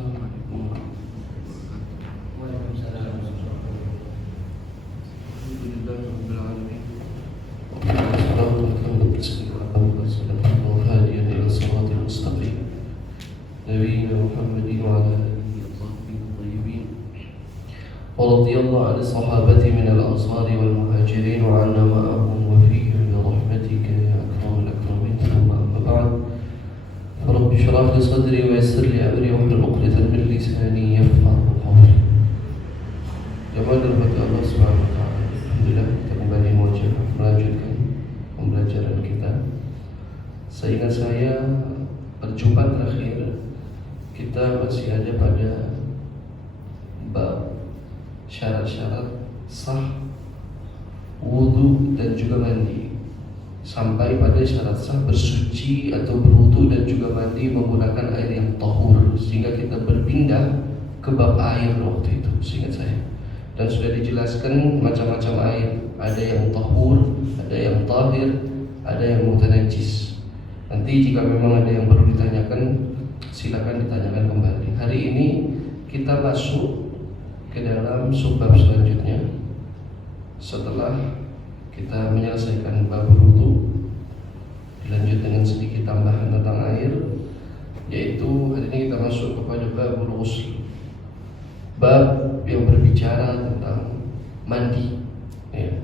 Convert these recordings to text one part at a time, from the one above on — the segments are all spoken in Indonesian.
Assalamualaikum warahmatullahi wabarakatuh. نبينا محمد وعلى آله وصحبه الطيبين ورضي الله عن الصحابة من الأنصار والمهاجرين وعنا معهم وفيهم برحمتك يا أكرم الأكرمين. ثم أما بعد فرب اشرح لي صدري ويسر لي أمري واحلل عقدة من لساني يفقهوا قولي. Jemaah dirahmati Allah Subhanahu wa taala. Alhamdulillah kita kembali melanjutkan pembelajaran kita. Seingat saya perjumpaan terakhir kita masih ada pada bab syarat-syarat sah wudu dan juga mandi, sampai pada syarat sah bersuci atau berwudu dan juga mandi menggunakan air yang tahur, sehingga kita berpindah ke bab air waktu itu, seingat saya. Dan sudah dijelaskan macam-macam air, ada yang tahur, ada yang tahir, ada yang mutanajis. Nanti jika memang ada yang perlu ditanyakan, silakan ditanyakan kembali. Hari ini kita masuk ke dalam subbab selanjutnya. Setelah kita menyelesaikan bab wudu, dilanjut dengan sedikit tambahan tentang air, yaitu hari ini kita masuk kepada babul ghusl, bab yang berbicara tentang mandi. Ya,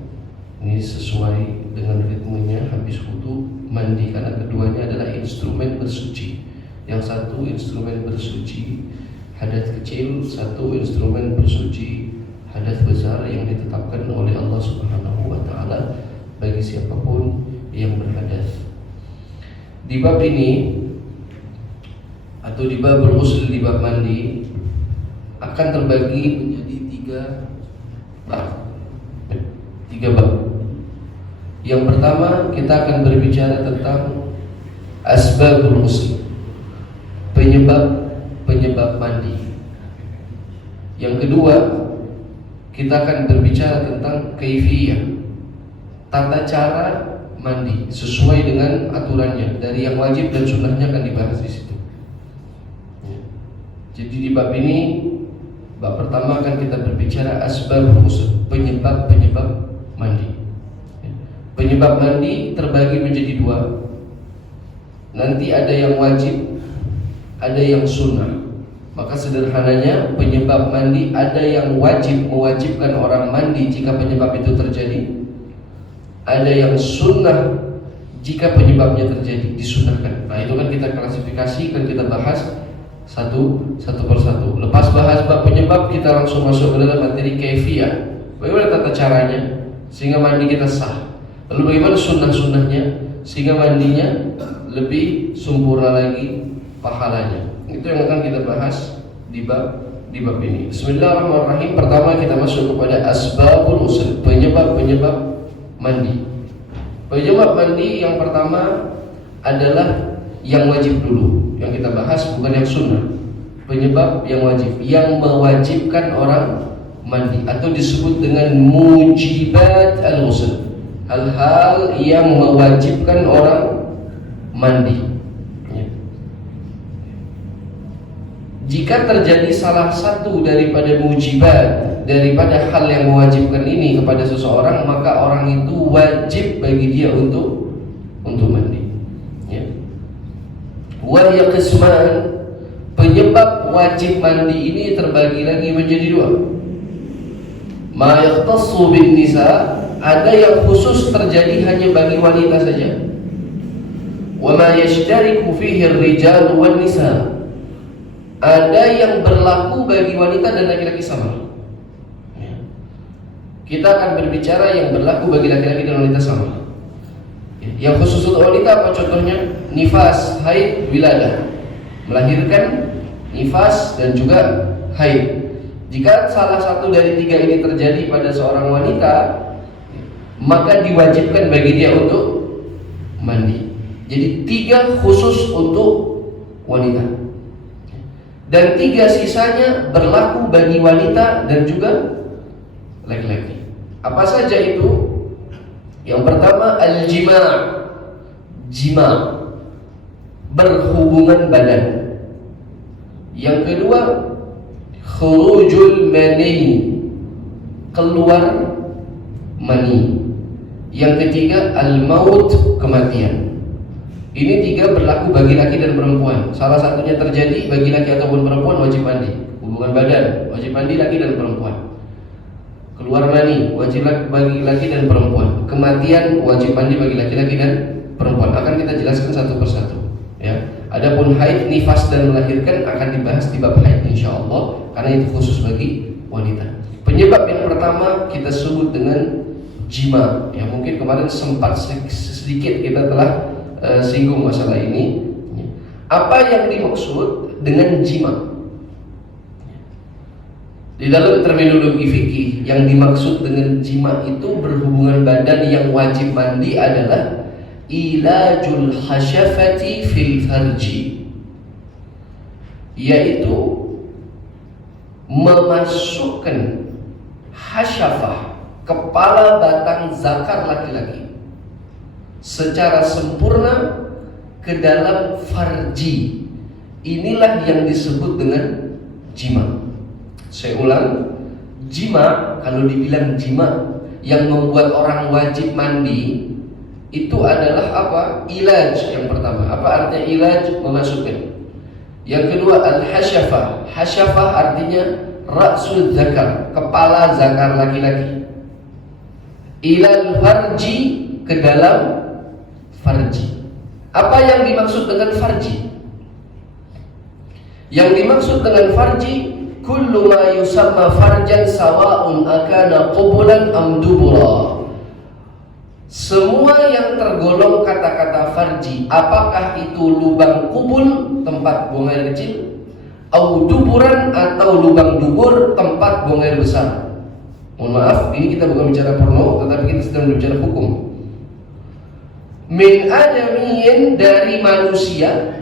ini sesuai dengan ritmenya, habis wudu mandi, karena keduanya adalah instrumen bersuci. Yang satu instrumen bersuci hadas kecil, satu instrumen bersuci hadas besar yang ditetapkan oleh Allah Subhanahu wa taala bagi siapapun yang berhadas. Di bab ini atau di bab ghusl, di bab mandi, akan terbagi menjadi tiga bab. Yang pertama kita akan berbicara tentang asbabul ghusl, penyebab mandi. Yang kedua kita akan berbicara tentang kaifiyah, tata cara mandi sesuai dengan aturannya, dari yang wajib dan sunnahnya akan dibahas di situ. Jadi di bab ini, bab pertama akan kita berbicara asbabul ghusl, penyebab mandi. Penyebab mandi terbagi menjadi dua. Nanti ada yang wajib, ada yang sunnah. Maka sederhananya penyebab mandi ada yang wajib, mewajibkan orang mandi jika penyebab itu terjadi. Ada yang sunnah, jika penyebabnya terjadi disunahkan. Nah itu kan kita klasifikasi, kan kita bahas satu persatu. Lepas bahas bab penyebab, kita langsung masuk ke dalam materi kaifiyah. Bagaimana tata caranya sehingga mandi kita sah. Lalu bagaimana sunnah-sunnahnya sehingga mandinya lebih sempurna lagi pahalanya. Itu yang akan kita bahas di bab ini. Bismillahirrahmanirrahim. Pertama kita masuk kepada asbabul ghusl, penyebab mandi. Penyebab mandi yang pertama adalah yang wajib dulu, yang kita bahas, bukan yang sunnah. Penyebab yang wajib, yang mewajibkan orang mandi, atau disebut dengan mujibat al-ghusl, hal-hal yang mewajibkan orang mandi. Jika terjadi salah satu daripada mujibat, daripada hal yang mewajibkan ini kepada seseorang, maka orang itu wajib bagi dia untuk mandi. Ya. Wahya qisman, penyebab wajib mandi ini terbagi lagi menjadi dua. Ma yahtassu bin nisa, ada yang khusus terjadi hanya bagi wanita saja. Wa ma yashtariku fihi ar-rijal wan nisa, ada yang berlaku bagi wanita dan laki-laki sama. Kita akan berbicara yang berlaku bagi laki-laki dan wanita sama. Yang khusus untuk wanita apa contohnya? Nifas, haid, wiladah, melahirkan, nifas dan juga haid. Jika salah satu dari tiga ini terjadi pada seorang wanita, maka diwajibkan bagi dia untuk mandi. Jadi tiga khusus untuk wanita, dan tiga sisanya berlaku bagi wanita dan juga laki-laki. Apa saja itu? Yang pertama al-jima', jima', berhubungan badan. Yang kedua, khurujul mani, keluar mani. Yang ketiga, al-maut, kematian. Ini tiga berlaku bagi laki dan perempuan. Salah satunya terjadi bagi laki ataupun perempuan wajib mandi. Hubungan badan wajib mandi laki dan perempuan. Keluar mani wajib bagi laki dan perempuan. Kematian wajib mandi bagi laki-laki dan perempuan. Akan kita jelaskan satu persatu. Ya. Adapun haid, nifas dan melahirkan akan dibahas di bab haid insyaallah, karena itu khusus bagi wanita. Penyebab yang pertama kita sebut dengan jima. Ya, mungkin kemarin sempat sedikit kita telah singgung masalah ini. Apa yang dimaksud dengan jima? Di dalam terminologi fikih, yang dimaksud dengan jima itu berhubungan badan yang wajib mandi adalah ilajul hasyafati fil farji, yaitu memasukkan hasyafah, kepala batang zakar laki-laki, secara sempurna ke dalam farji. Inilah yang disebut dengan jima. Saya ulang, jima, kalau dibilang jima yang membuat orang wajib mandi, itu adalah apa? Ilaj yang pertama. Apa artinya ilaj? Memasukkan. Yang kedua, al-hasyafah. Hasyafah artinya ra'sul zakar, kepala zakar laki-laki. Ilal farji, ke dalam farji. Apa yang dimaksud dengan farji? Yang dimaksud dengan farji, kullu ma yusamma farjan sawa'un akana qubulan am dubura. Semua yang tergolong kata-kata farji, apakah itu lubang kubul, tempat buang air kecil, au duburan, atau lubang dubur, tempat buang air besar. Mohon maaf, ini kita bukan bicara porno, tetapi kita sedang berbicara hukum. Min adamiyin, dari manusia,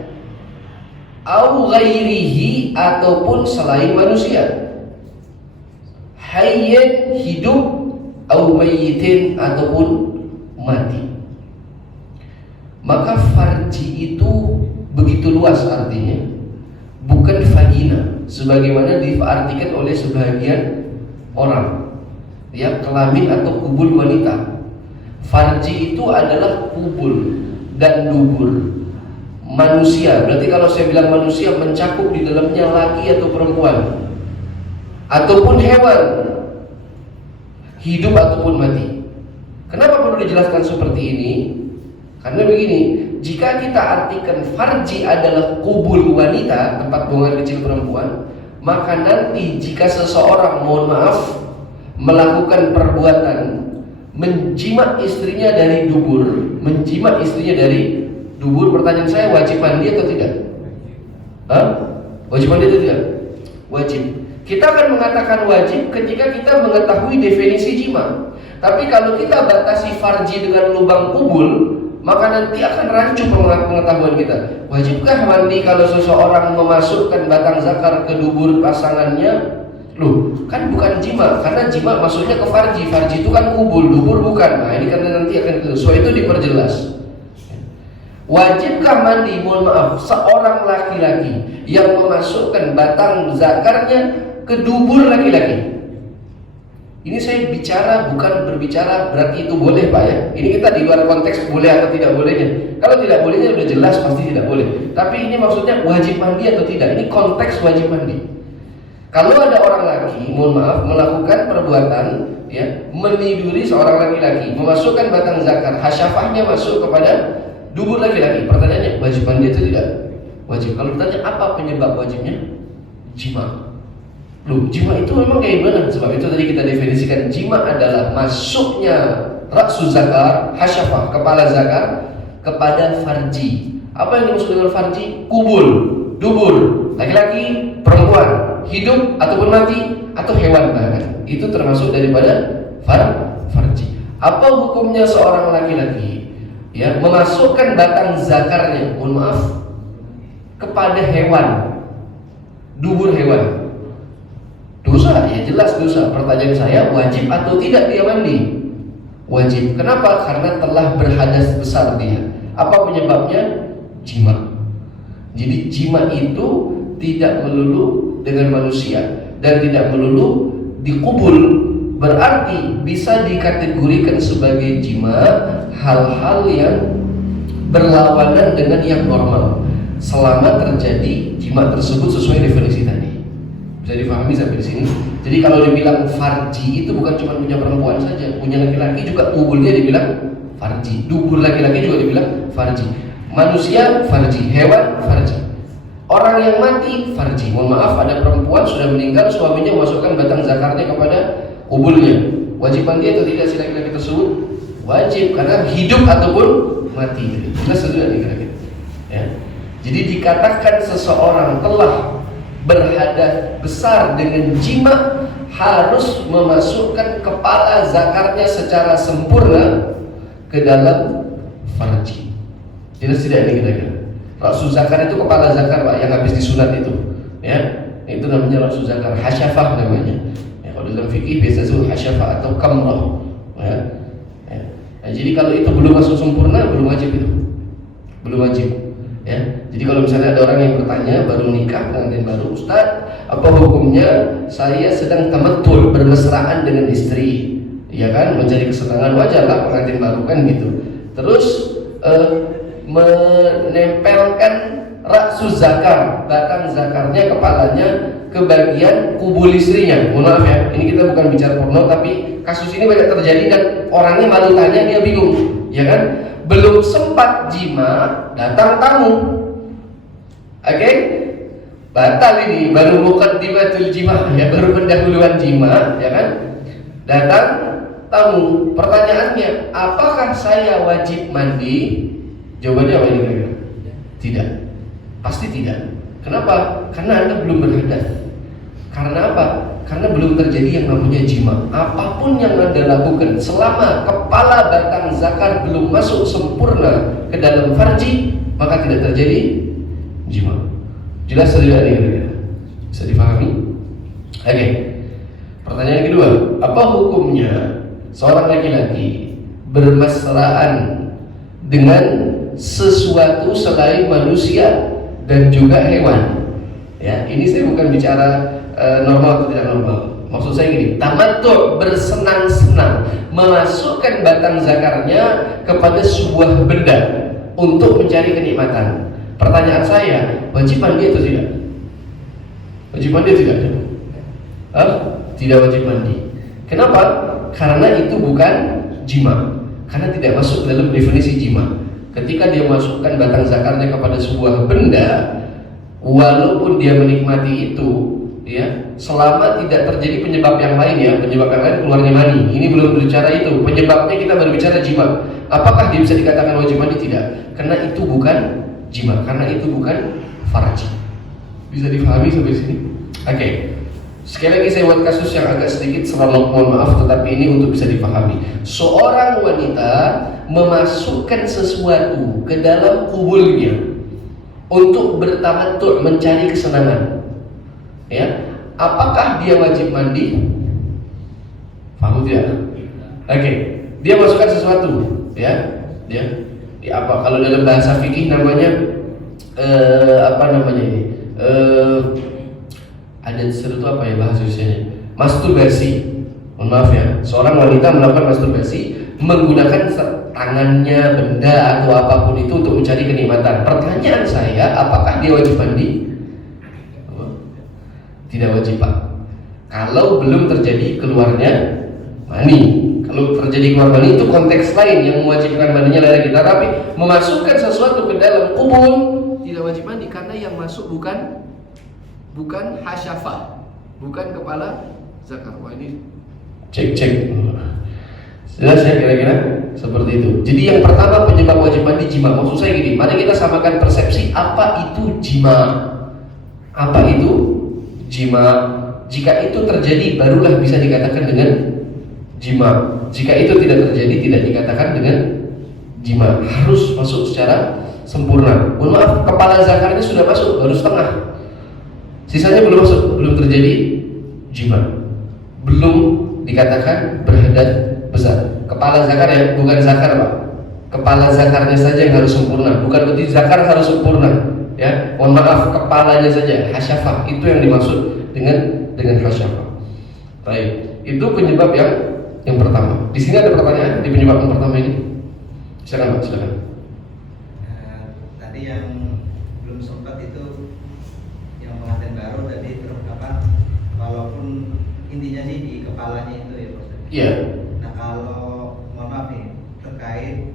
au ghairihi, ataupun selain manusia, hayyin, hidup, au mayyitin, ataupun mati. Maka farji itu begitu luas artinya, bukan vagina sebagaimana diartikan oleh sebagian orang, ya, kelamin atau kubul wanita. Farji itu adalah kubul dan dubur manusia. Berarti kalau saya bilang manusia, mencakup di dalamnya laki atau perempuan, ataupun hewan, hidup ataupun mati. Kenapa perlu dijelaskan seperti ini? Karena begini, jika kita artikan farji adalah kubul wanita, tempat buang air kecil perempuan, maka nanti jika seseorang, mohon maaf, melakukan perbuatan menjimat istrinya dari dubur, pertanyaan saya, wajib mandi atau tidak? Wajib mandi atau tidak? Wajib. Kita akan mengatakan wajib ketika kita mengetahui definisi jima. Tapi kalau kita batasi farji dengan lubang kubul, maka nanti akan rancu pengetahuan kita. Wajibkah mandi kalau seseorang memasukkan batang zakar ke dubur pasangannya? Loh, kan bukan jima, karena jima masuknya ke farji. Farji itu kan kubul, dubur bukan. Nah, ini karena nanti akan itu diperjelas. Wajibkah mandi, mohon maaf, seorang laki-laki yang memasukkan batang zakarnya ke dubur laki-laki? Ini saya bicara, bukan berbicara berarti itu boleh, Pak, ya. Ini kita di luar konteks boleh atau tidak bolehnya. Kalau tidak bolehnya sudah jelas pasti tidak boleh. Tapi ini maksudnya wajib mandi atau tidak. Ini konteks wajib mandi. Kalau ada orang laki, mohon maaf, melakukan perbuatan, ya, meniduri seorang laki-laki, memasukkan batang zakar, hasyafahnya masuk kepada dubur laki-laki. Pertanyaannya, wajib mandi atau tidak? Wajib. Kalau ditanya apa penyebab wajibnya? Jima. Loh, jima itu memang kayak gimana? Sebab itu tadi kita definisikan, jima adalah masuknya ra'su zakar, hasyafah, kepala zakar, kepada farji. Apa yang dimaksud dengan farji? Kubul, dubur, laki-laki, perempuan, hidup ataupun mati, atau hewan bahkan. Itu termasuk daripada farji. Apa hukumnya seorang laki-laki, ya, memasukkan batang zakarnya, mohon maaf, kepada hewan, dubur hewan? Dosa, ya jelas dosa. Pertanyaan saya, wajib atau tidak dia mandi? Wajib. Kenapa? Karena telah berhadas besar dia. Apa penyebabnya? Jima. Jadi jima itu tidak melulu dengan manusia dan tidak melulu dikubul, berarti bisa dikategorikan sebagai jima hal-hal yang berlawanan dengan yang normal selama terjadi jima tersebut sesuai definisi tadi. Bisa difahami sampai di sini. Jadi kalau dibilang farji itu bukan cuma punya perempuan saja, punya laki-laki juga kubulnya dibilang farji, dubur laki-laki juga dibilang farji, manusia farji, hewan farji, orang yang mati farji. Mohon maaf, ada perempuan sudah meninggal, suaminya memasukkan batang zakarnya kepada kubulnya, wajib mandi atau tidak si laki-laki tersebut? Wajib, karena hidup ataupun mati. Jelas sudah nih kira-kira ya. Jadi dikatakan seseorang telah berhadas besar dengan jima harus memasukkan kepala zakarnya secara sempurna ke dalam farji. Jelas tidak ini kira-kira? Rasul zakar itu kepala zakar Pak, yang habis disunat itu ya, itu namanya rasul zakar, hasyafah namanya ya. Kalau dalam fikih biasa disebut hasyafah atau kamrah ya. Nah, jadi kalau itu belum masuk sempurna, belum wajib itu, belum wajib ya. Jadi kalau misalnya ada orang yang bertanya baru nikah, pengantin baru, Ustaz, apa hukumnya saya sedang tamattu', bermesraan dengan istri, ya kan, mencari kesenangan, wajarlah pengantin baru kan gitu. Terus menempelkan raksu zakar, batang zakarnya, kepalanya ke bagian kubul istrinya. Mohon maaf ya, ini kita bukan bicara porno, tapi kasus ini banyak terjadi dan orangnya malu tanya, dia bingung, ya kan? Belum sempat jima, datang tamu. Oke? Batal ini, baru muqaddimatul jima, ya, baru pendahuluan jima, ya kan? Datang tamu. Pertanyaannya, apakah saya wajib mandi? Jawabannya apa ini kira-kira? Tidak. Pasti tidak. Kenapa? Karena Anda belum berhadas. Karena apa? Karena belum terjadi yang namanya jima. Apapun yang Anda lakukan selama kepala batang zakar belum masuk sempurna ke dalam farji, maka tidak terjadi jima. Jelas tidak ini kira-kira? Bisa difahami? Oke. Pertanyaan kedua, apa hukumnya seorang laki-laki bermesraan dengan sesuatu selain manusia dan juga hewan? Ya, ini saya bukan bicara normal atau tidak normal. Maksud saya gini, tamattu', bersenang-senang, memasukkan batang zakarnya kepada sebuah benda untuk mencari kenikmatan. Pertanyaan saya, wajib mandi atau tidak? Wajib mandi atau tidak? Tidak wajib mandi. Kenapa? Karena itu bukan jima. Karena tidak masuk dalam definisi jima. Ketika dia masukkan batang zakarnya kepada sebuah benda, walaupun dia menikmati itu, ya, selama tidak terjadi penyebab yang lain, ya, penyebab yang lain keluarnya mani. Ini belum berbicara itu. Penyebabnya kita berbicara jima. Apakah dia bisa dikatakan wajib mandi? Tidak. Karena itu bukan jima. Karena itu bukan farji. Bisa difahami sampai sini? Oke. Sekali lagi saya buat kasus yang agak sedikit serolok, mohon maaf, tetapi ini untuk bisa dipahami. Seorang wanita memasukkan sesuatu ke dalam kubulnya untuk bertamattu', mencari kesenangan, ya, apakah dia wajib mandi? Paham tidak? Oke. Dia masukkan sesuatu, ya, di apa? Kalau dalam bahasa fikih namanya apa namanya ini? Ada sesuatu apa ya bahasa Indonesianya? Masturbasi. Mohon maaf ya, seorang wanita melakukan masturbasi menggunakan tangannya, benda atau apapun itu untuk mencari kenikmatan. Pertanyaan saya, apakah dia wajib mandi? Tidak wajib, Pak. Kalau belum terjadi keluarnya mani. Kalau terjadi keluar mani itu konteks lain yang mewajibkan mandinya lagi kita. Tapi memasukkan sesuatu ke dalam kubul tidak wajib mandi, karena yang masuk bukan hasyafah, bukan kepala zakar. Wah, ini cek. Jelas ya kira-kira seperti itu. Jadi yang pertama penyebab wajib mandi jima. Maksud saya gini, mari kita samakan persepsi apa itu jima. Apa itu jima? Jika itu terjadi barulah bisa dikatakan dengan jima. Jika itu tidak terjadi tidak dikatakan dengan jima. Harus masuk secara sempurna. Mohon maaf, kepala zakarnya sudah masuk baru setengah. Sisanya belum masuk, belum terjadi jima, belum dikatakan berhadas besar. Kepala zakar ya, bukan zakar Pak. Kepala zakarnya saja yang harus sempurna, bukan berarti zakar harus sempurna. ya. Mohon maaf, kepalanya saja, hasyafah, itu yang dimaksud dengan hasyafah. Baik, itu penyebab yang pertama. Di sini ada pertanyaan di penyebab yang pertama ini. Silakan, Pak, silakan. Tadi yang belum sempat itu yang pengantin baru tadi walaupun intinya sih di kepalanya itu ya, Pak. Iya. Nah, kalau mohon maaf nih terkait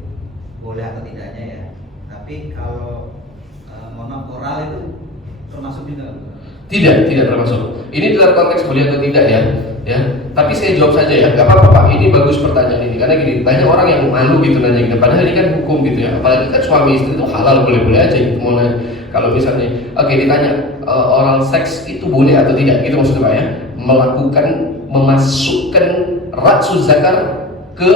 boleh atau tidaknya ya. Tapi kalau mohon maaf oral itu termasuk juga? Tidak termasuk. Ini dalam konteks boleh atau tidak ya. Tapi saya jawab saja ya. Gak apa-apa Pak. Ini bagus pertanyaan ini karena gini, banyak orang yang malu gitu nanya gitu. Padahal ini kan hukum gitu ya. Apalagi kan suami istri itu halal, boleh-boleh aja gitu. Mau nanya. Kalau misalnya, oke, ditanya oral seks itu boleh atau tidak, gitu maksudnya Pak ya. Memasukkan ratsu zakar ke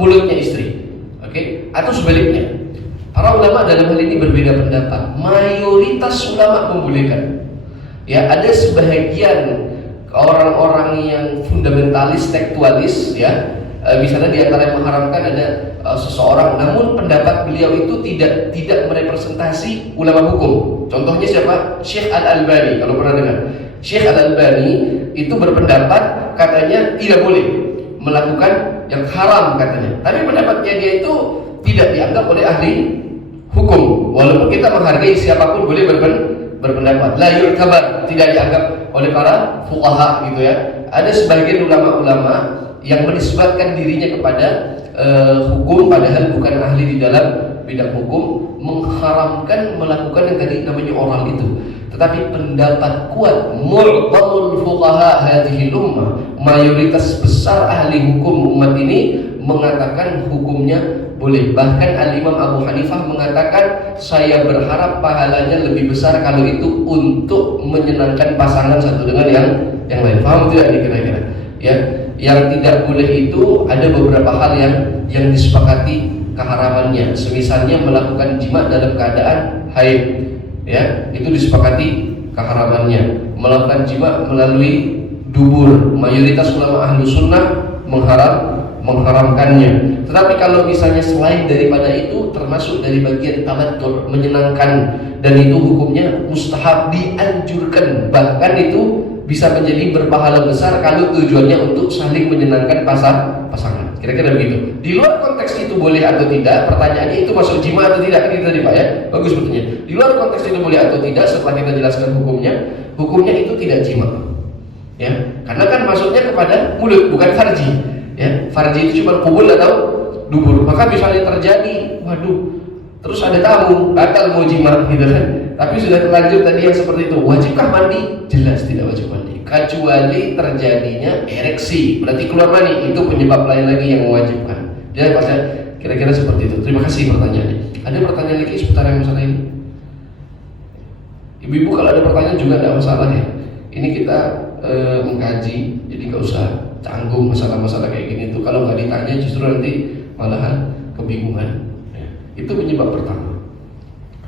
mulutnya istri, oke? Atau sebaliknya. Para ulama dalam hal ini berbeda pendapat. Mayoritas ulama membolehkan. Ya, ada sebahagian orang-orang yang fundamentalis, tekstualis, ya, misalnya di antara yang mengharamkan ada seseorang, namun pendapat beliau itu tidak merepresentasi ulama hukum. Contohnya siapa? Syekh Al-Albani, kalau pernah dengar. Syekh Al-Albani itu berpendapat katanya tidak boleh melakukan yang haram katanya. Tapi pendapatnya dia itu tidak dianggap oleh ahli hukum, walaupun kita menghargai siapapun boleh berpendapat. La yu'tabar, tidak dianggap oleh para fuqaha gitu ya. Ada sebagian ulama-ulama yang menisbatkan dirinya kepada hukum padahal bukan ahli di dalam bidang hukum, mengharamkan melakukan yang tadi namanya oral itu. Tetapi pendapat kuat mu'tamul fuqaha hadhihi ummah, mayoritas besar ahli hukum umat ini mengatakan hukumnya boleh. Bahkan Al-Imam Abu Hanifah mengatakan, saya berharap pahalanya lebih besar kalau itu untuk menyenangkan pasangan satu dengan yang lain. Paham tidak ini kira-kira? Ya, yang tidak boleh itu ada beberapa hal yang disepakati keharamannya. Semisalnya melakukan jima dalam keadaan haid, ya, itu disepakati keharamannya. Melakukan jima melalui dubur, mayoritas ulama ahlu sunnah mengharamkannya. Tetapi kalau misalnya selain daripada itu, termasuk dari bagian tamattu', menyenangkan, dan itu hukumnya mustahab, dianjurkan, bahkan itu bisa menjadi berpahala besar kalau tujuannya untuk saling menyenangkan pasangan. Kira-kira begitu. Di luar konteks itu boleh atau tidak, pertanyaannya itu masuk jima atau tidak, ini tadi Pak ya. Bagus betulnya. Di luar konteks itu boleh atau tidak, setelah kita jelaskan hukumnya itu tidak jima. Ya, karena kan masuknya kepada mulut, bukan farji. Ya, farji itu cuma kubul atau dubur. Maka misalnya terjadi, waduh, terus ada tamu, batal mau jima gitu kan. Tapi sudah terlanjur tadi yang seperti itu. Wajibkah mandi? Jelas tidak wajib mandi. Kecuali terjadinya ereksi, berarti keluar mani, itu penyebab lain lagi yang mewajibkan. Jadi Pak, kira-kira seperti itu. Terima kasih pertanyaannya. Ada pertanyaan lagi seputar yang masalah ini? Ibu-ibu kalau ada pertanyaan juga tidak masalah ya. Ini kita mengkaji, jadi nggak usah canggung masalah-masalah kayak gini itu. Kalau nggak ditanya justru nanti malahan kebingungan. Ya. Itu penyebab pertama.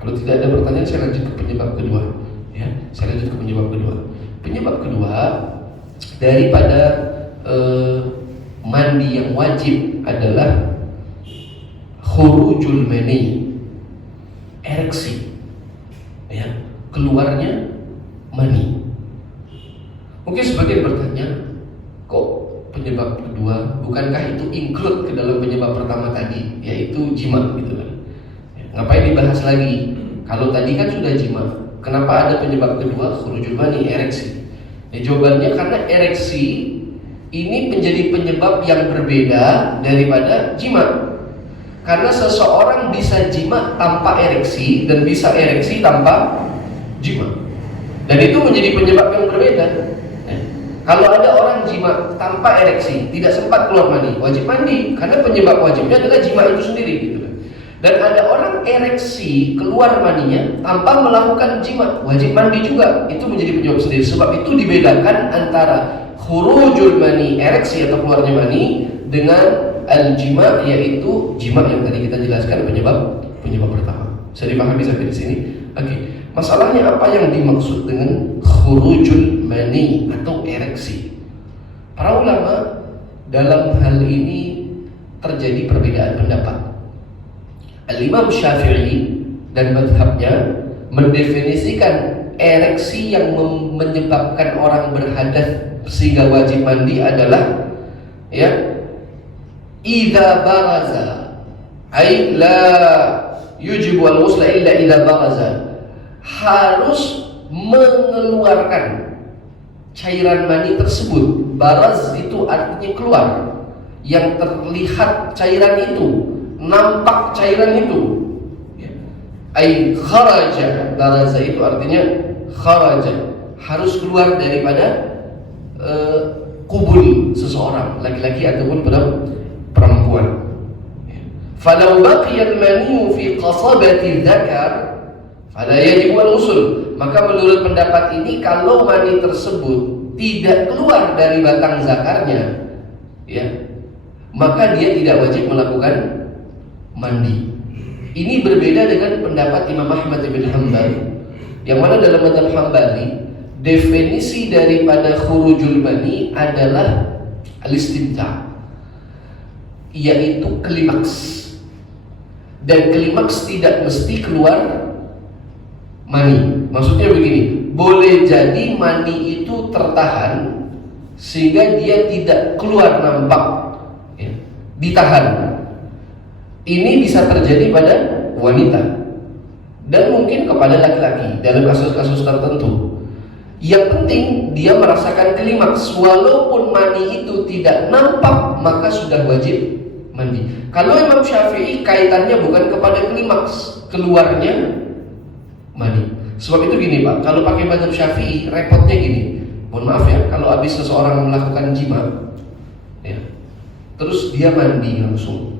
Kalau tidak ada pertanyaan, saya lanjut ke penyebab kedua. Ya, saya lanjut ke penyebab kedua. Penyebab kedua daripada mandi yang wajib adalah khurujul mani, ereksi, ya, keluarnya mani. Mungkin sebagian bertanya, kok penyebab kedua, bukankah itu include ke dalam penyebab pertama tadi, yaitu jima gitu kan? Ya, ngapain dibahas lagi? Kalau tadi kan sudah jima, kenapa ada penyebab kedua, khurujul mani, ereksi? Ya, jawabannya karena ereksi ini menjadi penyebab yang berbeda daripada jima. Karena seseorang bisa jima tanpa ereksi dan bisa ereksi tanpa jima, dan itu menjadi penyebab yang berbeda. Kalau ada orang jima tanpa ereksi, tidak sempat keluar mani, wajib mandi, karena penyebab wajibnya adalah jima itu sendiri gitu. Dan ada orang ereksi keluar maninya tanpa melakukan jima, wajib mandi juga, itu menjadi penyebab sendiri. Sebab itu dibedakan antara khurujul mani, ereksi atau keluarnya mani, dengan al-jima, yaitu jima yang tadi kita jelaskan penyebab pertama. Bisa dipahami sampai di sini? Oke. Masalahnya apa yang dimaksud dengan khurujul mani atau ereksi? Para ulama dalam hal ini terjadi perbedaan pendapat. Al-Imam Syafi'i dan madhabnya mendefinisikan ereksi yang menyebabkan orang berhadas sehingga wajib mandi adalah ya idza baraza ay la yujibu al-ghusla illa idza baraza, harus mengeluarkan cairan mani tersebut. Baraz itu artinya keluar, yang terlihat cairan itu, nampak cairan itu. Ay kharaja, baraza itu artinya kharaja, harus keluar daripada kubul seseorang, laki-laki ataupun perempuan. Falau baqiya al-maniyu fi qasabati dzakar fala yajibu al-ghusl. Maka menurut pendapat ini, kalau mani tersebut tidak keluar dari batang zakarnya, ya, maka dia tidak wajib melakukan mandi. Ini berbeda dengan pendapat Imam Ahmad bin Hanbal, yang mana dalam mazhab Hambali definisi daripada khurujul mani adalah al-istimta', yaitu klimaks. Dan klimaks tidak mesti keluar mani. Maksudnya begini, boleh jadi mani itu tertahan sehingga dia tidak keluar nampak, ya, ditahan. Ini bisa terjadi pada wanita dan mungkin kepada laki-laki dalam kasus-kasus tertentu. Yang penting dia merasakan klimaks, walaupun mani itu tidak nampak, maka sudah wajib mandi. Kalau Imam Syafi'i kaitannya bukan kepada klimaks keluarnya mani. Sebab itu gini Pak, kalau pakai mazhab Syafi'i repotnya gini. Mohon maaf ya, kalau habis seseorang melakukan jima, ya, terus dia mandi langsung.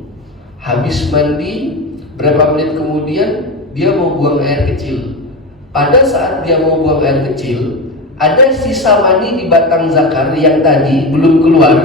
Habis mandi, berapa menit kemudian dia mau buang air kecil. Pada saat dia mau buang air kecil, ada sisa mani di batang zakar yang tadi belum keluar,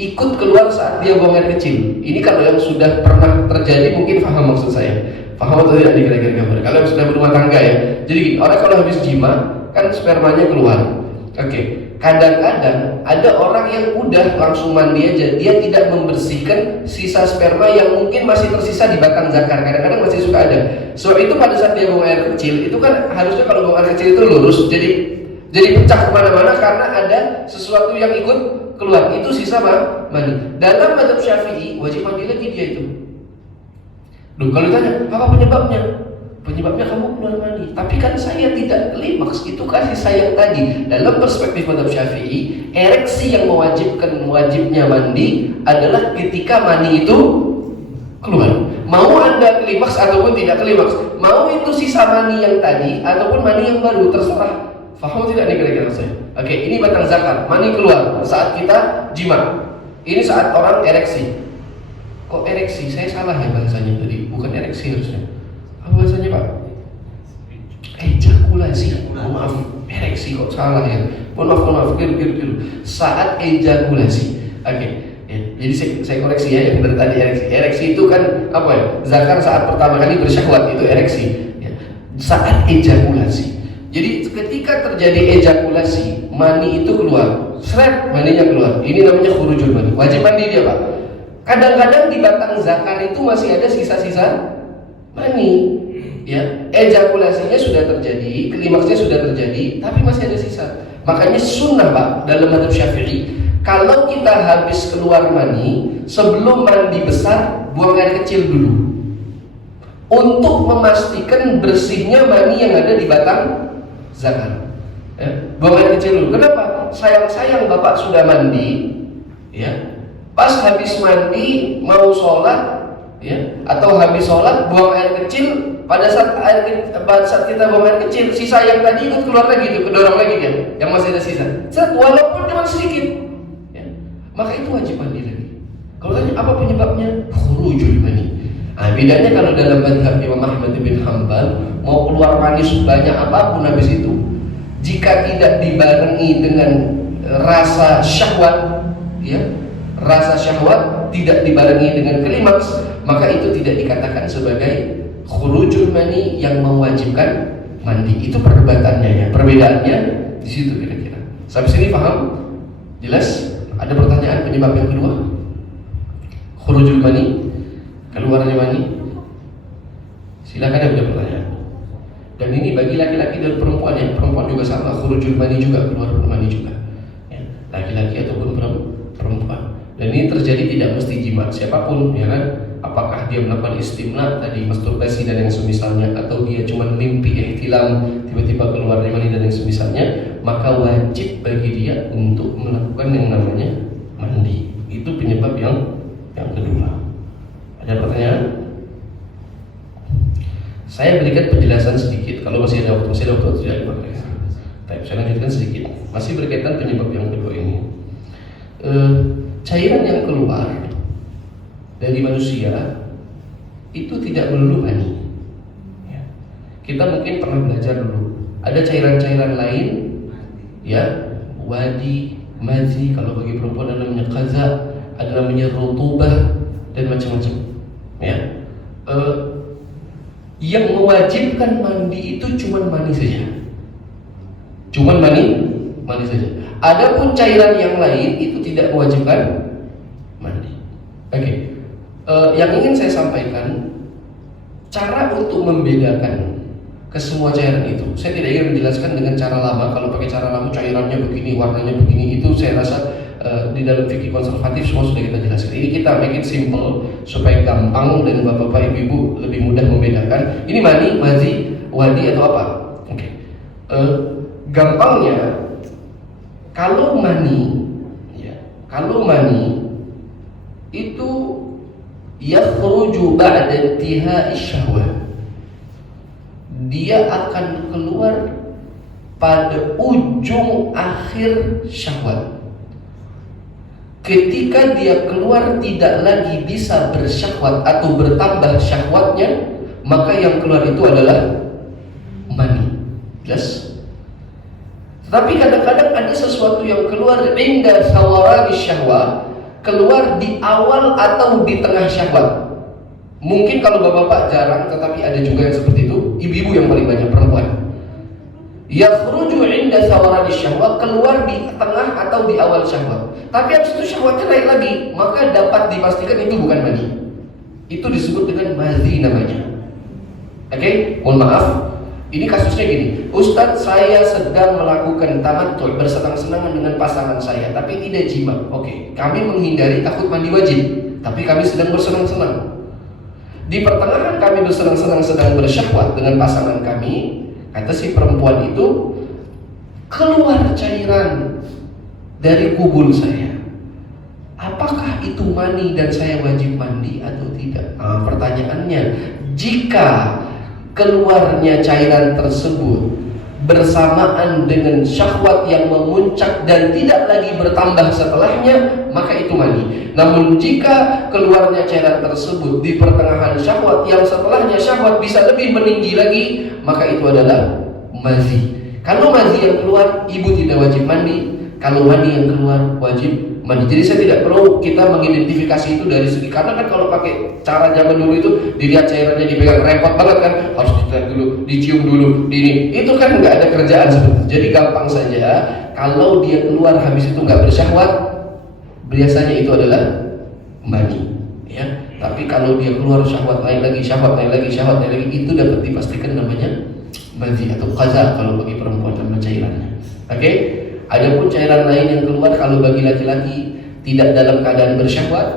ikut keluar saat dia buang air kecil. Ini kalau yang sudah pernah terjadi mungkin paham maksud saya. Paham atau tidak kira-kira gambar? Kalau yang sudah berumah tangga ya. Jadi orang kalau habis jima kan spermanya keluar. Oke. Kadang-kadang ada orang yang udah langsung mandi aja, dia tidak membersihkan sisa sperma yang mungkin masih tersisa di batang zakar. Kadang-kadang masih suka ada. Sebab itu pada saat dia buang air kecil, itu kan harusnya kalau buang air kecil itu lurus, jadi pecah kemana-mana karena ada sesuatu yang ikut keluar. Itu sisa mani. Dalam mazhab Syafi'i wajib mandi lagi dia itu. Loh, kalau ditanya apa penyebabnya? Penyebabnya kamu keluar mani. Tapi kan saya tidak klimaks, itu kasih sayang tadi. Dalam perspektif mazhab Syafi'i, ereksi yang wajibnya mandi adalah ketika mani itu keluar. Mau Anda klimaks ataupun tidak klimaks, mau itu sisa mani yang tadi ataupun mani yang baru, terserah. Faham tidak nih kira-kira saya? Oke, ini batang zakar, mani keluar saat kita jima. Ini saat orang ereksi. Kok ereksi? Saya salah ya bahasanya tadi, bukan ereksi harusnya. Apa bahasanya Pak? Ejakulasi. Mohon maaf, ereksi kok salah ya. Mohon maaf, keliru. Saat ejakulasi. Oke. Ya, jadi saya koreksi ya yang dari tadi ereksi. Ereksi itu kan apa ya? Zakar saat pertama kali bersyahwat itu ereksi. Ya. Saat ejakulasi. Jadi ketika terjadi ejakulasi, mani itu keluar. Seret, maninya keluar. Ini namanya khurujul mani. Wajib mandi dia Pak. Kadang-kadang di batang zakar itu masih ada sisa-sisa mani, ya, ejakulasinya sudah terjadi, klimaksnya sudah terjadi, tapi masih ada sisa. Makanya sunnah Pak dalam mazhab Syafi'i, kalau kita habis keluar mani, sebelum mandi besar, buang air kecil dulu, untuk memastikan bersihnya mani yang ada di batang zakar. Ya, buang air kecil dulu. Kenapa? Sayang-sayang Bapak sudah mandi, ya, pas habis mandi mau sholat, ya, atau habis sholat buang air kecil. Pada saat kita buang air kecil, sisa yang tadi ikut keluar lagi, itu kedorong lagi dia, yang masih ada sisa. Walaupun cuma sedikit, ya, maka itu wajib mandi lagi. Kalau tanya apa penyebabnya? Khurujul mani. Nah, bedanya kalau dalam mazhab Imam Ahmad bin Hanbal, mau keluar mani sebanyak apapun habis itu, jika tidak dibarengi dengan rasa syahwat, ya, rasa syahwat tidak dibarengi dengan klimaks, maka itu tidak dikatakan sebagai khurujul mani yang mewajibkan mandi. Itu perdebatannya ya. Perbedaannya di situ kira-kira. Sampai sini paham? Jelas? Ada pertanyaan penyebab yang kedua? Khurujul mani, keluarnya mani. Silakan ada pertanyaan. Dan ini bagi laki-laki dan perempuan ya, perempuan juga sama, khurujul mani juga, keluar mani juga. Ya, laki-laki ataupun perempuan. Dan ini terjadi tidak mesti jima siapapun, ya kan? Apakah dia melakukan istimna tadi, masturbasi dan yang semisalnya, atau dia cuma mimpi ihtilam tiba-tiba keluar dari mani dan yang semisalnya, maka wajib bagi dia untuk melakukan yang namanya mandi. Itu penyebab yang kedua. Ada pertanyaan? Saya berikan penjelasan sedikit. Kalau masih ada waktu tidak dipakai. Tapi saya lanjutkan sedikit. Masih berkaitan penyebab yang kedua ini. Cairan yang keluar dari manusia itu tidak melulu mani. Ya. Kita mungkin pernah belajar dulu. Ada cairan-cairan lain, ya, wadi, mazi. Kalau bagi perempuan ada namanya qaza, ada namanya rutubah dan macam-macam. Ya. Yang mewajibkan mandi itu cuma mani saja. Cuman mani saja. Adapun cairan yang lain itu tidak mewajibkan mandi. Oke. Yang ingin saya sampaikan, cara untuk membedakan ke semua cairan itu. Saya tidak ingin menjelaskan dengan cara lama. Kalau pakai cara lama cairannya begini, warnanya begini, itu saya rasa di dalam fikih konservatif semua sudah kita jelaskan. Ini kita make it simple supaya gampang dan bapak-bapak ibu-ibu lebih mudah membedakan. Ini mani, mazi, wadi atau apa? Oke. Gampangnya kalau mani itu yakhruju ba'da intihai syahwah. Dia akan keluar pada ujung akhir syahwat. Ketika dia keluar tidak lagi bisa bersyahwat atau bertambah syahwatnya, maka yang keluar itu adalah mani. Jelas? Tapi kadang-kadang ada sesuatu yang keluar inda sawarani syahwat, keluar di awal atau di tengah syahwat. Mungkin kalau bapak-bapak jarang, tetapi ada juga yang seperti itu. Ibu-ibu yang paling banyak, perempuan. Yakhruju inda sawarani syahwat, keluar di tengah atau di awal syahwat. Tapi habis itu syahwatnya naik lagi, maka dapat dipastikan itu bukan mani. Itu disebut dengan mazi namanya. Oke, mohon maaf. Ini kasusnya gini, Ustadz, saya sedang melakukan tamattu' bersenang-senangan dengan pasangan saya, tapi tidak jima. Oke, kami menghindari takut mandi wajib, tapi kami sedang bersenang-senang. Di pertengahan kami bersenang-senang sedang bersyahwat dengan pasangan kami, kata si perempuan itu, keluar cairan dari kubul saya. Apakah itu mani dan saya wajib mandi atau tidak? Pertanyaannya, jika keluarnya cairan tersebut bersamaan dengan syahwat yang memuncak dan tidak lagi bertambah setelahnya, maka itu mani. Namun jika keluarnya cairan tersebut di pertengahan syahwat yang setelahnya syahwat bisa lebih meninggi lagi, maka itu adalah mazi. Kalau mazi yang keluar, ibu tidak wajib mandi. Kalau mani yang keluar, wajib mandi. Jadi saya tidak perlu kita mengidentifikasi itu dari segi, karena kan kalau pakai cara zaman dulu itu dilihat cairannya dipegang, repot banget kan, harus dilihat dulu, dicium dulu, itu kan nggak ada kerjaan seperti itu. Jadi gampang saja, kalau dia keluar habis itu nggak bersyahwat, biasanya itu adalah mani, ya. Tapi kalau dia keluar syahwat naik lagi, syahwat naik lagi, syahwat naik lagi, itu dapat dipastikan namanya mazi atau qaza kalau bagi perempuan nama cairannya. Oke. Adapun cairan lain yang keluar kalau bagi laki-laki tidak dalam keadaan bersyahwat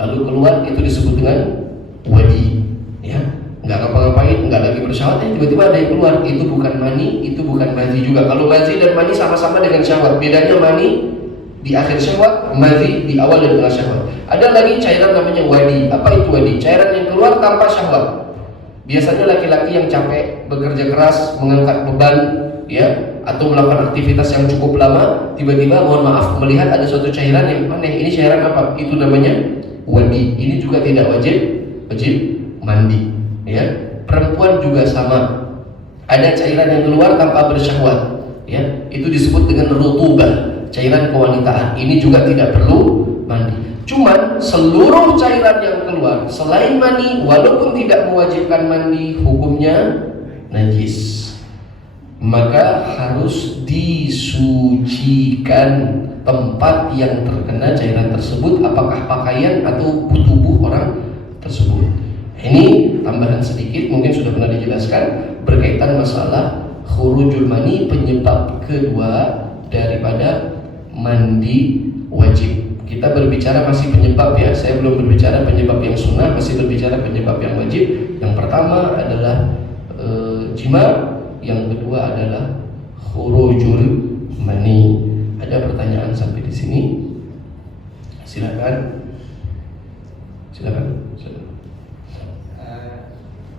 lalu keluar, itu disebut dengan wadi, ya. Nggak ngapa-ngapain, nggak lagi bersyahwat, tiba-tiba ada yang keluar, itu bukan mani, itu bukan mazi juga. Kalau mazi dan mani sama-sama dengan syahwat, bedanya mani di akhir syahwat, mazi di awal dan tengah syahwat. Ada lagi cairan namanya wadi. Apa itu wadi? Cairan yang keluar tanpa syahwat. Biasanya laki-laki yang capek, bekerja keras, mengangkat beban, ya, atau melakukan aktivitas yang cukup lama, tiba-tiba mohon maaf melihat ada suatu cairan yang aneh. Ini cairan apa? Itu namanya wadi. Ini juga tidak wajib mandi, ya. Perempuan juga sama. Ada cairan yang keluar tanpa bersyahwat, ya. Itu disebut dengan rutubah, cairan kewanitaan. Ini juga tidak perlu mandi. Cuman seluruh cairan yang keluar selain mani, walaupun tidak mewajibkan mandi, hukumnya najis. Maka harus disucikan tempat yang terkena cairan tersebut, apakah pakaian atau tubuh orang tersebut. Ini tambahan sedikit, mungkin sudah pernah dijelaskan berkaitan masalah khurujul mani, penyebab kedua daripada mandi wajib. Kita berbicara masih penyebab ya, saya belum berbicara penyebab yang sunnah, masih berbicara penyebab yang wajib. Yang pertama adalah jima, yang kedua adalah khurujul mani. Ada pertanyaan sampai di sini? Silakan.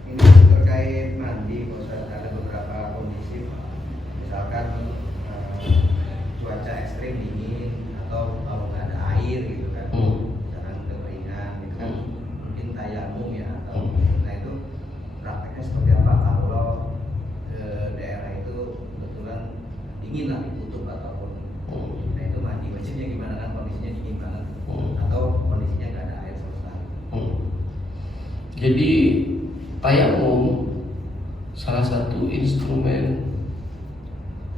Ini terkait mandi, Ustaz, ada beberapa kondisi, misalkan cuaca ekstrim dingin atau kalau nggak ada air gitu kan, misalkan kekeringan gitu kan, mungkin tayamum ya atau nah itu prakteknya seperti apa kalau daerah itu kebetulan dingin lah di kutub ataupun nah itu mandi wajibnya gimana kan, kondisinya dingin banget atau kondisinya nggak ada air sama sekali. Jadi tayamum salah satu instrumen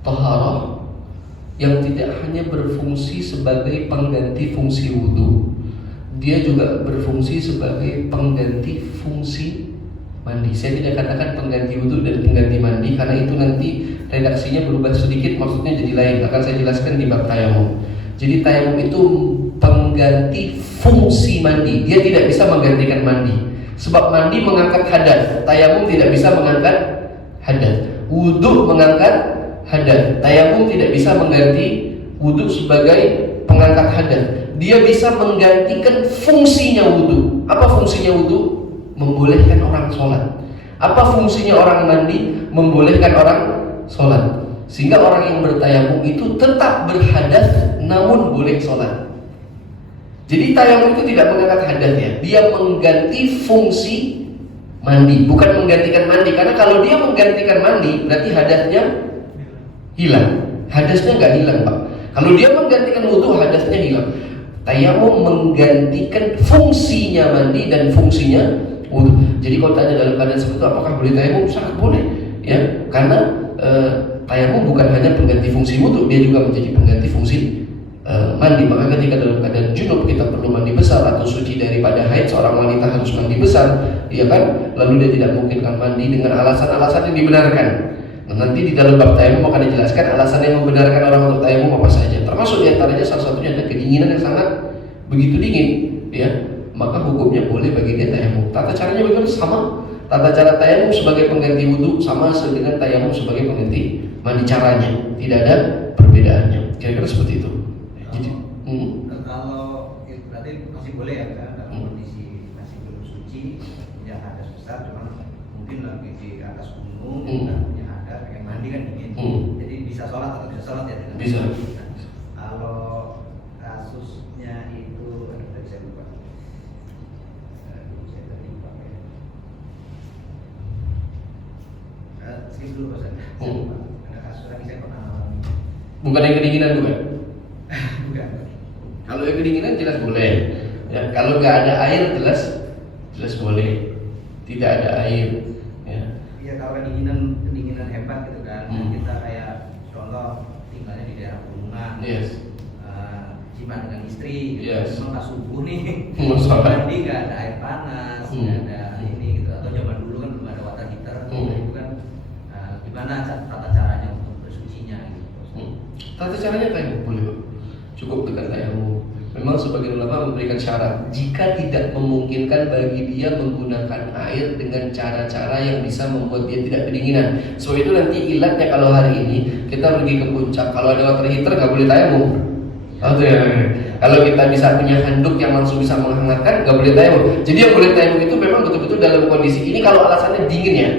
taharah yang tidak hanya berfungsi sebagai pengganti fungsi wudhu, dia juga berfungsi sebagai pengganti fungsi mandi. Saya tidak katakan pengganti wudhu dan pengganti mandi karena itu nanti redaksinya berubah sedikit, maksudnya jadi lain. Akan saya jelaskan di bab tayamum. Jadi tayamum itu pengganti fungsi mandi, dia tidak bisa menggantikan mandi. Sebab mandi mengangkat hadas, tayamum tidak bisa mengangkat hadas. Wudhu mengangkat hadas, tayamum tidak bisa mengganti wudhu sebagai pengangkat hadas. Dia bisa menggantikan fungsinya wudhu. Apa fungsinya wudhu? Membolehkan orang sholat. Apa fungsinya orang mandi? Membolehkan orang sholat. Sehingga orang yang bertayamum itu tetap berhadas namun boleh sholat. Jadi tayamum itu tidak mengangkat hadasnya, dia mengganti fungsi mandi, bukan menggantikan mandi. Karena kalau dia menggantikan mandi, berarti hadasnya hilang. Hadasnya nggak hilang, Pak. Kalau dia menggantikan wudhu, hadasnya hilang. Tayamum menggantikan fungsinya mandi dan fungsinya wudhu. Jadi kalau tanya dalam keadaan seperti itu, apakah boleh tayamum? Sangat boleh, ya. Karena tayamum bukan hanya pengganti fungsi wudhu, dia juga menjadi pengganti fungsi mandi. Maka ketika dalam keadaan junub kita perlu mandi besar atau suci daripada haid, seorang wanita harus mandi besar, ya kan? Lalu dia tidak memungkinkan mandi dengan alasan-alasan yang dibenarkan. Nah, nanti di dalam bab tayamum akan dijelaskan alasan yang membenarkan orang untuk tayamum apa saja. Termasuk diantaranya salah satunya adalah kedinginan yang sangat begitu dingin, ya. Maka hukumnya boleh bagi dia tayamum. Tata caranya bagaimana? Sama. Tata cara tayamum sebagai pengganti wudhu sama dengan tayamum sebagai pengganti mandi, caranya tidak ada perbedaannya. Kira-kira seperti itu. Jadi, kalau berarti masih boleh ya kan, dalam kondisi masih belum suci, punya hadas besar, cuma mungkin lagi di atas gunung, punya hadas, pengen mandi kan dingin, jadi bisa sholat atau bisa sholat ya? Bisa. Kalau kasusnya itu, tadi saya lupa. Skip dulu Pak. Ada kasus lagi saya pernah alami. Bukan yang kedinginan bukan? Bukan. Kalau yang kedinginan jelas boleh. Ya, kalau nggak ada air jelas boleh. Tidak ada air. Ya. Iya, kalau kedinginan hebat gitu kan. Kita kayak contoh tinggalnya di daerah pegunungan. Yes. Cima dengan istri. Yes. Memang pas subuh nih. Masalah. Mandi nggak ada air panas, nggak ada ini gitu. Atau zaman dulu kan belum ada water heater. Itu kan gimana tata caranya untuk bersucinya gitu. Tata caranya tayamum boleh, Pak. Cukup dengan tayamum. Memang sebagian ulama memberikan syarat jika tidak memungkinkan bagi dia menggunakan air dengan cara-cara yang bisa membuat dia tidak kedinginan. So itu nanti ilatnya kalau hari ini kita pergi ke puncak, kalau ada water heater nggak boleh tayamum. Kalau kita bisa punya handuk yang langsung bisa menghangatkan, nggak boleh tayamum. Jadi yang boleh tayamum itu memang betul-betul dalam kondisi ini kalau alasannya dingin ya.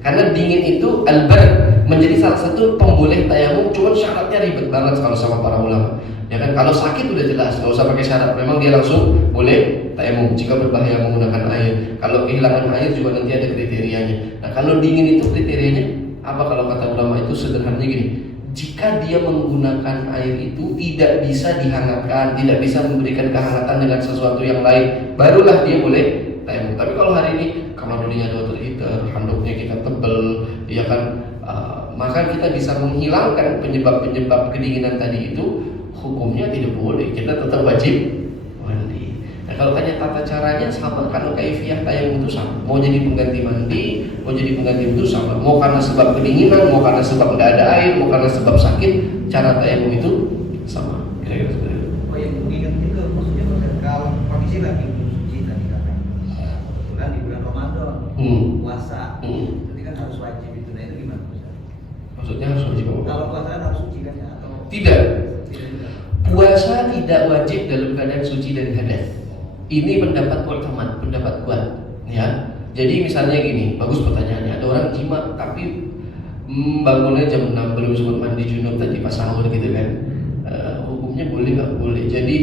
Karena dingin itu albar menjadi salah satu pemboleh tayamum, cuman syaratnya ribet banget kalau sama para ulama. Ya kan, kalau sakit udah jelas, nggak usah pakai syarat. Memang dia langsung boleh tayamum jika berbahaya menggunakan air. Kalau kehilangan air juga nanti ada kriterianya. Nah kalau dingin itu kriterianya apa? Kalau kata ulama itu sederhananya gini: jika dia menggunakan air itu tidak bisa dihangatkan, tidak bisa memberikan kehangatan dengan sesuatu yang lain, barulah dia boleh tayamum. Tapi kalau hari ini kamar mandinya ada water heater, handuknya kita tebel, ya kan, maka kita bisa menghilangkan penyebab-penyebab kedinginan tadi itu, hukumnya tidak boleh. Kita tetap wajib mandi. Nah, kalau tanya tata caranya sama, kalau kaifiyah tayamum itu sama. Mau jadi pengganti mandi, mau jadi pengganti wudu sama. Mau karena sebab kedinginan, mau karena sebab nggak ada air, mau karena sebab sakit, cara tayamum itu sama. Kira-kira seperti itu. Oh yang ingat itu maksudnya kalau kondisi lagi belum suci tadi kan, kebetulan di bulan Ramadan puasa, jadi kan harus wajib itu. Nah itu gimana Ustaz? Maksudnya harus wajib apa? Kalau puasa kan harus suci kan ya atau Tidak. tidak? Puasa tidak wajib dalam keadaan suci dari hadas. Ini pendapat mu'tamad, pendapat kuat, ya. Jadi misalnya gini, bagus pertanyaannya. Ada orang jima tapi bangunnya jam 6 belum sempat mandi junub tadi pas sahur gitu kan. Hukumnya boleh nggak boleh? Jadi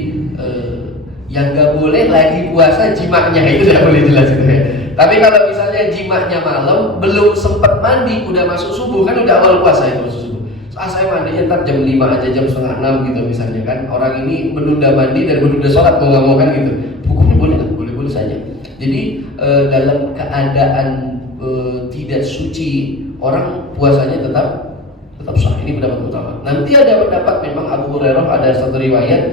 yang nggak boleh lagi puasa jimaknya itu tidak boleh jelas gitu ya. Tapi kalau misalnya jimaknya malam belum sempat mandi, udah masuk subuh kan udah awal puasa itu masuk subuh. Saya mandinya ntar jam 5 aja, jam setengah 6 gitu misalnya kan. Orang ini menunda mandi dan menunda sholat mau nggak mau kan gitu. Hukumnya boleh nggak? Boleh-boleh saja. Jadi dalam keadaan tidak suci, orang puasanya tetap sah. Ini pendapat utama. Nanti ada pendapat memang Abu Hurairah ada satu riwayat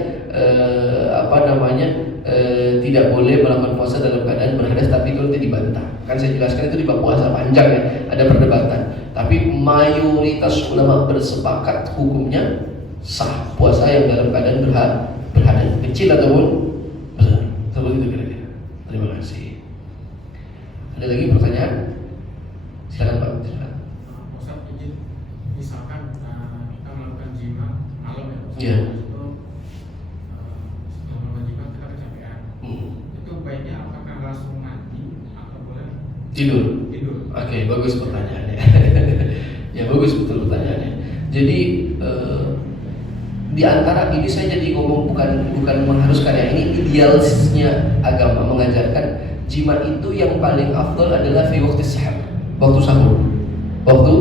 tidak boleh melakukan puasa dalam keadaan berhadas, tapi itu nanti dibantah. Kan saya jelaskan itu di bab puasa panjang ya, ada perdebatan. Tapi mayoritas ulama bersepakat hukumnya sah puasa yang dalam keadaan berhadas, kecil ataupun besar. Seperti itu kira-kira. Terima kasih. Ada lagi pertanyaan? Silakan Pak. Silakan. Ustaz izin, misalkan kita melakukan jima malam ya, Ustaz. Iya. Itu setelah melakukan jima kita kecapean. Itu baiknya apakah langsung mandi atau boleh Tidur. tidur? Oke, bagus pertanyaannya. Ya bagus betul pertanyaannya. Jadi di antara ini saya jadi ngomong bukan mengharuskan ya, ini idealisnya agama mengajarkan jima itu yang paling afdal adalah fi waktu sahur, waktu sahur. Waktu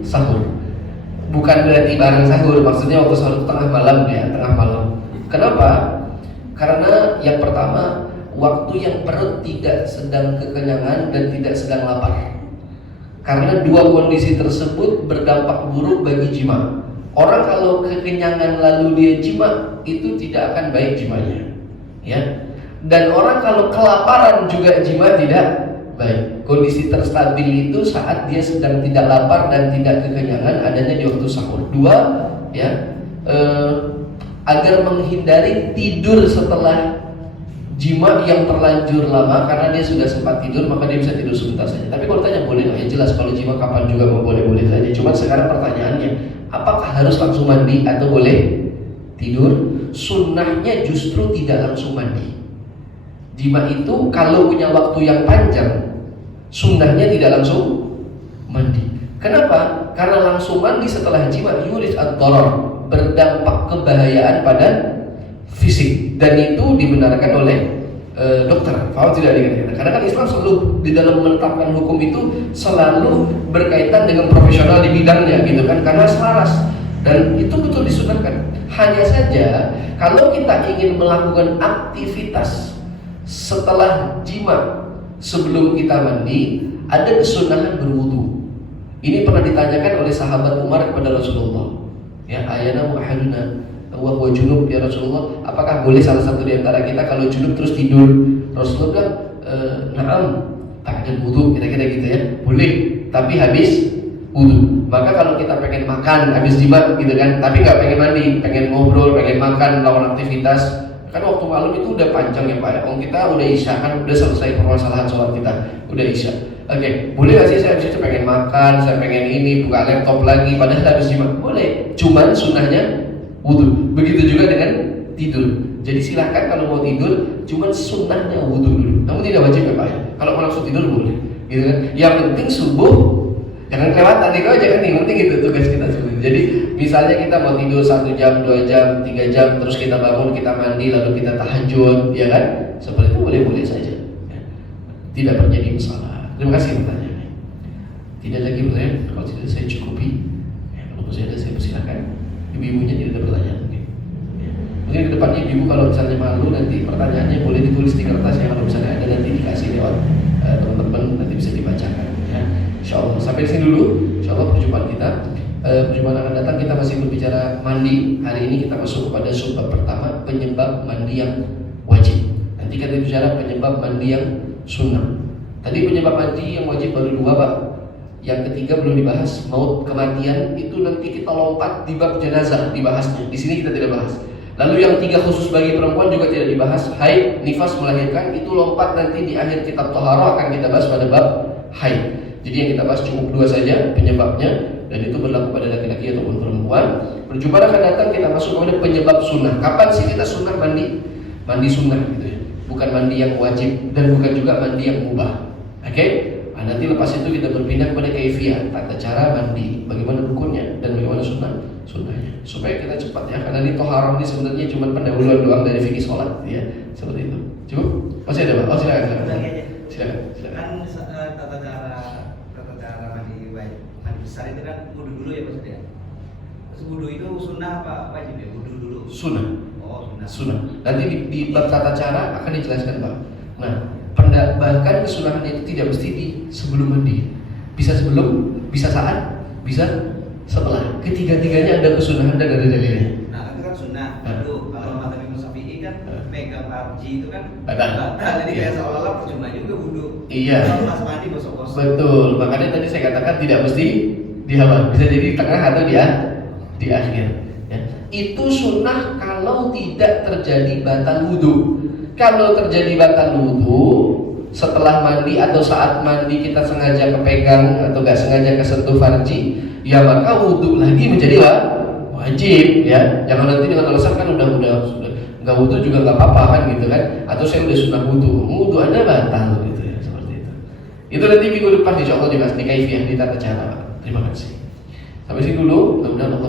sahur. Bukan berarti bareng sahur, maksudnya waktu sahur tengah malam ya, tengah malam. Kenapa? Karena yang pertama, waktu yang perut tidak sedang kekenyangan dan tidak sedang lapar. Karena dua kondisi tersebut berdampak buruk bagi jima. Orang kalau kekenyangan lalu dia jima, itu tidak akan baik jimanya, ya. Dan orang kalau kelaparan juga jima tidak baik. Kondisi terstabil itu saat dia sedang tidak lapar dan tidak kekenyangan, adanya di waktu sahur. Dua, ya, agar menghindari tidur setelah jima yang terlanjur lama, karena dia sudah sempat tidur maka dia bisa tidur sebentar saja. Tapi kalau tanya boleh nggak, ya jelas kalau jima kapan juga mau boleh-boleh saja. Cuma sekarang pertanyaannya, apakah harus langsung mandi atau boleh tidur? Sunnahnya justru tidak langsung mandi. Jima itu kalau punya waktu yang panjang, sunnahnya tidak langsung mandi. Kenapa? Karena langsung mandi setelah jima yurid ad-darar, berdampak kebahayaan pada fisik, dan itu dibenarkan oleh dokter. Faham tidak dikatakan? Karena kan Islam selalu di dalam menetapkan hukum itu selalu berkaitan dengan profesional di bidangnya, gitu kan? Karena selaras, dan itu betul disunahkan. Hanya saja kalau kita ingin melakukan aktivitas setelah jima sebelum kita mandi, ada kesunahan berwudu. Ini pernah ditanyakan oleh sahabat Umar kepada Rasulullah. Ya, ayana mu'ahaduna wa huwa junub ya Rasulullah, apakah boleh salah satu di antara kita kalau junub terus tidur? Rasulullah bilang, na'am, ba'dal wudu, kira-kira gitu ya. Boleh, tapi habis wudu. Maka kalau kita pengen makan habis jima gitu kan, tapi nggak pengen mandi, pengen ngobrol, pengen makan, melakukan aktivitas, kan waktu malam itu udah panjang ya Pak. Kalau kita udah isya kan, udah selesai permasalahan sholat kita, udah isya. Oke, boleh nggak sih saya habis itu pengen makan, saya pengen ini, buka laptop lagi, padahal habis jima? Boleh, cuman sunnahnya wudu. Begitu juga dengan tidur. Jadi silahkan kalau mau tidur, cuman sunnahnya wudu dulu. Namun tidak wajib ya Pak ya. Kalau mau langsung tidur boleh, gitu kan. Yang penting subuh jangan kelewatan, itu aja kan. Yang penting itu tugas kita subuh. Jadi misalnya kita mau tidur 1 jam, 2 jam, 3 jam, terus kita bangun, kita mandi, lalu kita tahajud, ya kan? Seperti itu boleh-boleh saja. Ya. Tidak terjadi masalah. Terima kasih pertanyaannya. Tidak lagi pertanyaan? Kalau tidak saya cukupi. Ya, kalau masih ada saya persilakan. Ibu-ibunya tidak ada pertanyaan mungkin. Ya. Mungkin ke depannya ibu kalau misalnya malu, nanti pertanyaannya boleh ditulis di kertas ya. Kalau misalnya ada nanti dikasih lewat teman-teman, nanti bisa dibacakan. Ya. Insyaallah sampai di sini dulu. Insyaallah perjumpaan kita. Perjumpaan akan datang kita masih berbicara mandi. Hari ini kita masuk kepada subbab pertama, penyebab mandi yang wajib. Nanti Nanti kita bicara penyebab mandi yang sunnah. Tadi penyebab mandi yang wajib baru 2 Pak. Yang ketiga belum dibahas, maut, kematian. Itu nanti kita lompat di bab jenazah dibahasnya. Di sini kita tidak bahas. Lalu yang 3 khusus bagi perempuan juga tidak dibahas. Haid, nifas, melahirkan, itu lompat nanti di akhir kitab Thaharah akan kita bahas pada bab haid. Jadi yang kita bahas cukup 2 saja penyebabnya, dan itu berlaku pada laki-laki ataupun perempuan. Perjumpaan akan datang kita masuk kepada penyebab sunnah. Kapan sih kita sunnah mandi? Mandi sunnah gitu ya. Bukan mandi yang wajib dan bukan juga mandi yang mubah. Oke? Nah, nanti lepas itu kita berpindah kepada kaifiyah, tata cara mandi, bagaimana rukunnya dan bagaimana sunnahnya. Supaya kita cepat ya, karena ini toharoh ini sebenarnya cuma pendahuluan doang dari fikih sholat ya, seperti itu. Cukup? Masih ada Pak? Oh silakan. Silakan. Kan tata cara mandi besar itu kan wudu dulu ya maksudnya. Terus wudu itu sunnah apa wajib ya? Wudu dulu. Sunnah. Oh sunnah. Sunnah. Nanti di bab tata cara akan dijelaskan Pak. Nah, bahkan kesunahan itu tidak mesti di sebelum mandi. Bisa sebelum, bisa saat, bisa setelah. Ketiga-tiganya ada kesunahan dan ada dalilnya. Nah itu kan sunnah. Itu kalau mata Imam Syafi'i kan megang farji itu kan batal. Jadi kayak seolah-olah percuma juga wudu. Iya. Kalau pas mandi gosok-gosok. Betul. Makanya tadi saya katakan tidak mesti di awal, bisa jadi di tengah atau di akhir. Ya. Itu sunnah kalau tidak terjadi batal wudu. Kalau terjadi batal wudu setelah mandi atau saat mandi kita sengaja kepegang atau nggak sengaja kesentuh farji, ya maka wudu lagi menjadi wajib ya. Jangan nanti dengan alasan kan udah nggak wudu juga nggak apa-apa kan gitu kan? Atau saya udah sunnah wudu Anda batal gitu ya, seperti itu. Itu nanti minggu depan insya Allah dibahas di kaifiyah, di tata cara. Terima kasih. Sampai sini dulu. Mudah-mudahan Allah